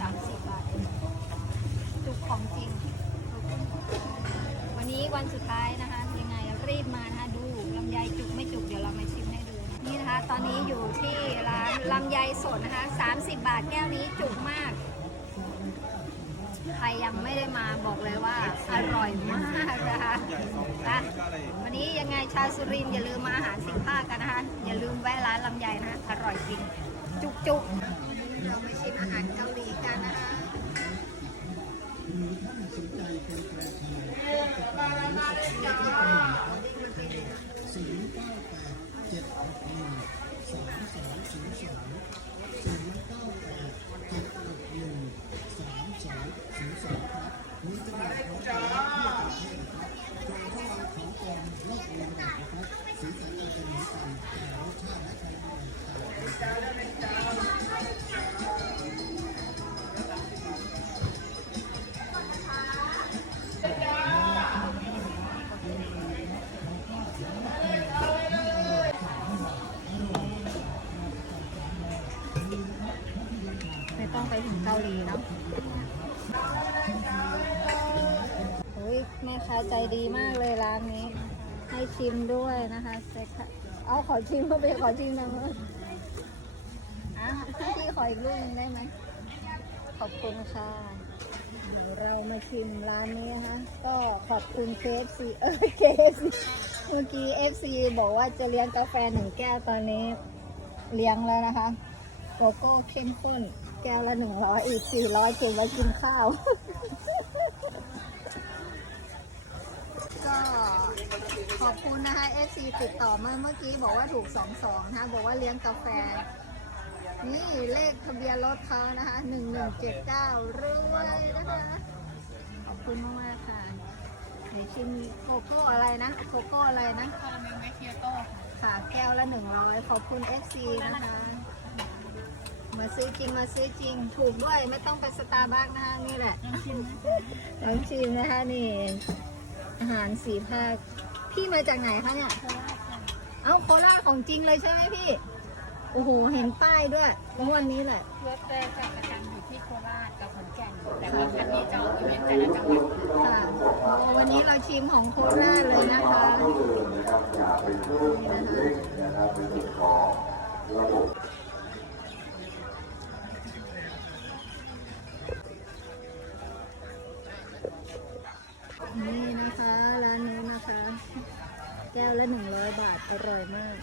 สามสิบบาทจุกของจริง วันนี้วันสุดท้ายนะคะ ยังไงรีบมานะคะดูลำไยจุกไม่จุกเดี๋ยวเรามาชิมให้ดู นี่นะคะ ตอนนี้อยู่ที่ร้านลำไยสดนะคะสามสิบบาทแก้วนี้จุกมาก ใครยังไม่ได้มาบอกเลยว่า อร่อยมากนะคะวันนี้ยังไงชาสุรินอย่าลืมมาอาหารสิงภาคกันนะคะ อย่าลืมแวะร้านลำไยนะ อร่อยจริง จุกจุก เรามาชิมอาหารเกาหลีกันนะคะไม่ต้อง ต้องไปถึงเกาหลีเนาะโอ้ยแม่ค้าใจดีมากเลยร้านนี้ ให้ชิมด้วยนะคะเซ็กเอาขอชิมเข้าไปขอชิมนะอะพี่ขออีกลูกนึงได้ไหม ขอบคุณค่ะ เรามาชิมร้านนี้นะคะ ก็ขอบคุณ KFC เออ KFC เมื่อกี้ FC บอกว่าจะเลี้ยงกาแฟหนึ่งแก้วตอนนี้เลี้ยงแล้วนะคะ โกโก้เข้มข้น แก้วละหนึ่งร้อยอีกสี่ร้อยเก็บไว้กินข้าว ก็ขอบคุณนะคะ FC ติดต่อมาเมื่อกี้บอกว่าถูกสองสองนะคะบอกว่าเลี้ยงกาแฟ นี่เลขทะเบียนรถเขานะคะหนึ่งหนึ่งเจ็ดเก้ารวยนะคะ ขอบคุณมากมากๆค่ะเดี๋ยวชิมโกโก้อะไรนะ โกโก้อะไรนะคาราเมลแมคเคียโต้ค่ะค่ะ แก้วละหนึ่งร้อยขอบคุณ FC นะคะ มาซื้อจริงมาซื้อจริง ถูกด้วยไม่ต้องไปสตาร์บัคนะคะนี่แหละน้ำชิมไหมน้ำชิมนะคะนี่ อาหารสีภาคพี่มาจากไหนคะเนี่ยโคราชค่ะเอ้าโคราชของจริงเลยใช่ไหมพี่ โอ้โหเห็นป้ายด้วยเมื่อวันนี้แหละรถเดินจากประจำอยู่ที่โคราชกับขอนแก่นแต่ว่าคันนี้จะออกอีเวนต์แต่ละจังหวัดค่ะโอ้วันนี้เราชิมของโคราชเลยนะคะนี่นะคะ แก้วละหนึ่งร้อยบาท อร่อยมาก